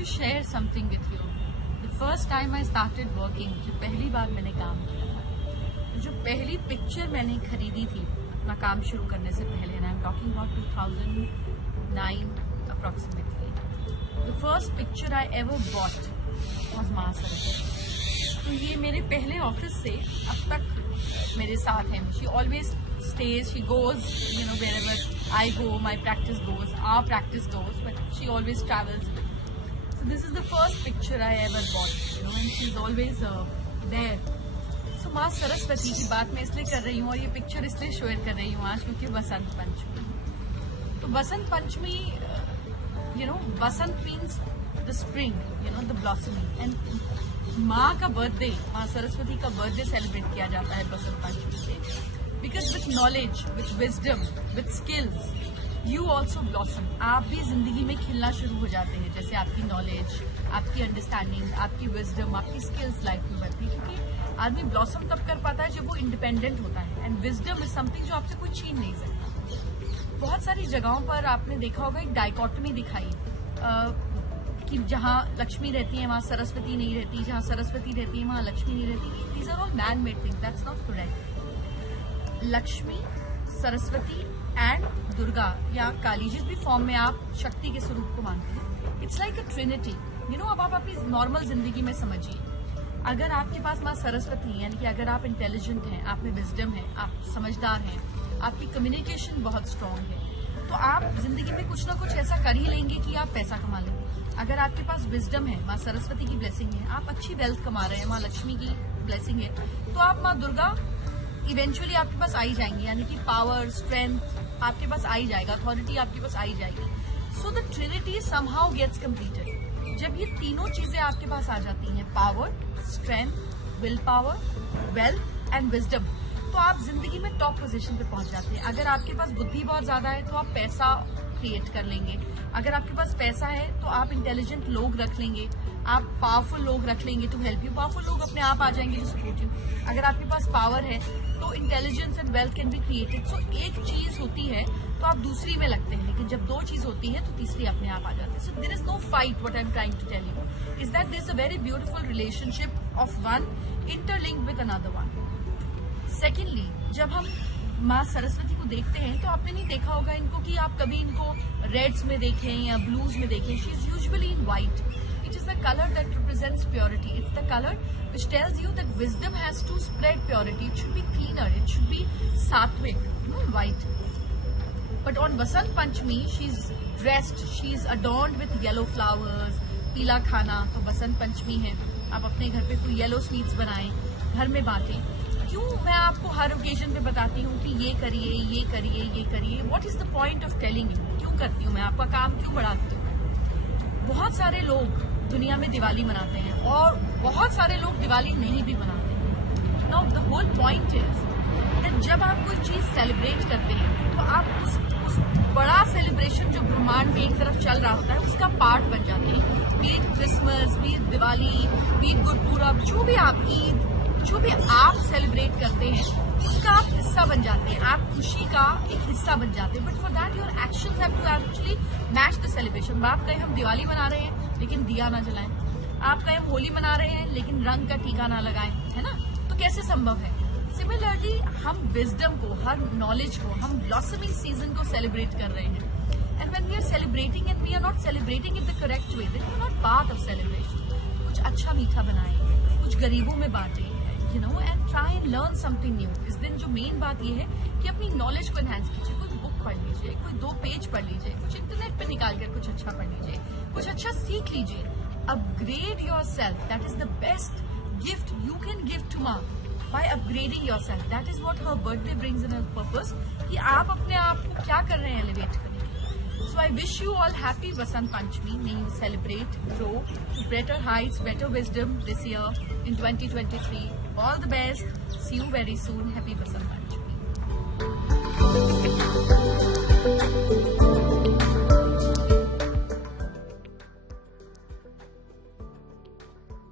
to share something with you. The first time I started working, जो पहली बार मैंने काम किया था, जो पहली पिक्चर मैंने खरीदी थी अपना काम शुरू करने से पहले, and I'm talking about 2009 approximately. The first picture I ever bought was माँ सरस्वती. तो ये मेरे पहले ऑफिस से अब तक मेरे साथ है. She always stays, she goes, wherever I go, my practice goes, our practice goes, but she always travels. So this is the first picture I ever bought, and she's always there. So माँ सरस्वती की बात मैं इसलिए कर रही हूँ और ये पिक्चर इसलिए शेयर कर रही हूँ आज क्योंकि बसंत पंचमी. तो Basant Panchami, Basant means the spring, the blossoming, and माँ का बर्थडे, माँ सरस्वती का बर्थडे सेलिब्रेट किया जाता है बसंत पंचमी से. Because with knowledge, with wisdom, with skills, you also blossom. आप भी जिंदगी में खिलना शुरू हो जाते हैं. जैसे आपकी नॉलेज, आपकी अंडरस्टैंडिंग, आपकी विजडम, आपकी स्किल्स लाइफ में बढ़ती है. क्योंकि आदमी ब्लॉसम तब कर पाता है जब वो इंडिपेंडेंट होता है. एंड विजडम इज समथिंग जो आपसे कोई छीन नहीं सकता. बहुत सारी जगहों पर आपने देखा होगा एक डाइकोटमी दिखाई कि जहाँ लक्ष्मी रहती है वहाँ सरस्वती नहीं रहती, जहाँ सरस्वती रहती है वहाँ लक्ष्मी नहीं रहती. These are all man made things. That's not correct. Lakshmi, Saraswati and Durga या काली, जिस भी फॉर्म में आप शक्ति के स्वरूप को मानते हैं, इट्स लाइक अ ट्रिनिटी. अब आप अपनी नॉर्मल जिंदगी में समझिए, अगर आपके पास माँ सरस्वती है, यानी कि अगर आप इंटेलिजेंट हैं, आप में विजडम है, आप समझदार हैं, आपकी कम्युनिकेशन बहुत स्ट्रांग है, तो आप जिंदगी में कुछ ना कुछ ऐसा कर ही लेंगे कि आप पैसा कमा लेंगे. अगर आपके पास विजडम है, माँ सरस्वती की ब्लेसिंग है, आप अच्छी वेल्थ कमा रहे हैं, माँ लक्ष्मी की ब्लेसिंग है, तो आप माँ दुर्गा इवेंचुअली आपके पास आई जाएंगी. यानी कि पावर, स्ट्रेंथ आपके पास आई जाएगा, अथॉरिटी आपके पास आई जाएगी. So the trinity somehow gets completed. जब ये तीनों चीजें आपके पास आ जाती हैं, power, strength, will power, wealth and wisdom, तो आप जिंदगी में टॉप पोजीशन पे पहुंच जाते हैं. अगर आपके पास बुद्धि बहुत ज्यादा है तो आप पैसा क्रिएट कर लेंगे. अगर आपके पास पैसा है तो आप इंटेलिजेंट लोग रख लेंगे, आप पावरफुल लोग रख लेंगे टू हेल्प यू. पावरफुल लोग अपने आप आ जाएंगे टू सपोर्ट यू. अगर आपके पास पावर है तो intelligence and wealth can be created. So एक चीज होती है तो आप दूसरी में लगते हैं, लेकिन जब दो चीज होती है तो तीसरी अपने आप आ जाती है. So there is no fight. What I am trying to tell you is that there is a very beautiful relationship of one interlinked with another one. Secondly, जब हम माँ सरस्वती को देखते हैं तो आपने नहीं देखा होगा इनको कि आप कभी इनको रेड्स में देखें या ब्लूज में देखें. She is usually in white. It is the color that represents purity. It's the color which tells you that wisdom has to spread purity. It should be cleaner. It should be sattvic, white. But on Basant Panchami, she's dressed, she's adorned with yellow flowers, पीला खाना. तो बसंत पंचमी है, आप अपने घर पे कोई yellow sweets बनाएं, घर में बांटें. क्यों मैं आपको हर ओकेजन पे बताती हूँ कि ये करिए, ये करिए, ये करिए? What is the point of telling you? क्यों करती हूँ मैं? आपका काम क्यों बढ़ाती हूँ? बहुत सारे लोग दुनिया में दिवाली मनाते हैं और बहुत सारे लोग दिवाली नहीं भी मनाते हैं. Now the whole point is that जब आप कोई चीज सेलिब्रेट करते हैं तो आप उस बड़ा सेलिब्रेशन जो ब्रह्मांड में एक तरफ चल रहा होता है उसका पार्ट बन जाते हैं. Be it Christmas, be it Diwali, be it Gurpurab, जो भी आप ईद, जो भी आप सेलिब्रेट करते हैं उसका आप हिस्सा बन जाते हैं. आप खुशी का एक हिस्सा बन जाते हैं. But for that your actions have to actually match the celebration. आप कहें हम दिवाली मना रहे हैं लेकिन दिया ना जलाएं, आप कहें हम होली मना रहे हैं लेकिन रंग का टीका ना लगाएं, है ना? तो कैसे संभव है? सिमिलरली हम विजडम को, हर नॉलेज को, हम ब्लॉसमिंग सीजन को सेलिब्रेट कर रहे हैं. And when we are celebrating and we are not celebrating in the correct way, then we are not part of celebration. कुछ अच्छा मीठा बनाएं, कुछ गरीबों में बांटें, and try and learn something new. इस दिन जो मेन बात यह है कि अपनी नॉलेज को एनहांस कीजिए. कोई बुक पढ़ लीजिए, कोई 2 पेज पढ़ लीजिए, कुछ इंटरनेट पे निकाल कर कुछ अच्छा पढ़ लीजिए, कुछ अच्छा सीख लीजिए. Upgrade yourself. That is the best gift you can give to maa, by upgrading yourself. That is what her birthday brings in her purpose, कि आप अपने आप को क्या कर रहे हैं एलिवेट करने. So I wish you all happy Basant Panchami. May you celebrate, grow to better heights, better wisdom this year in 2023. All the best. See you very soon. Happy Basant Panchami.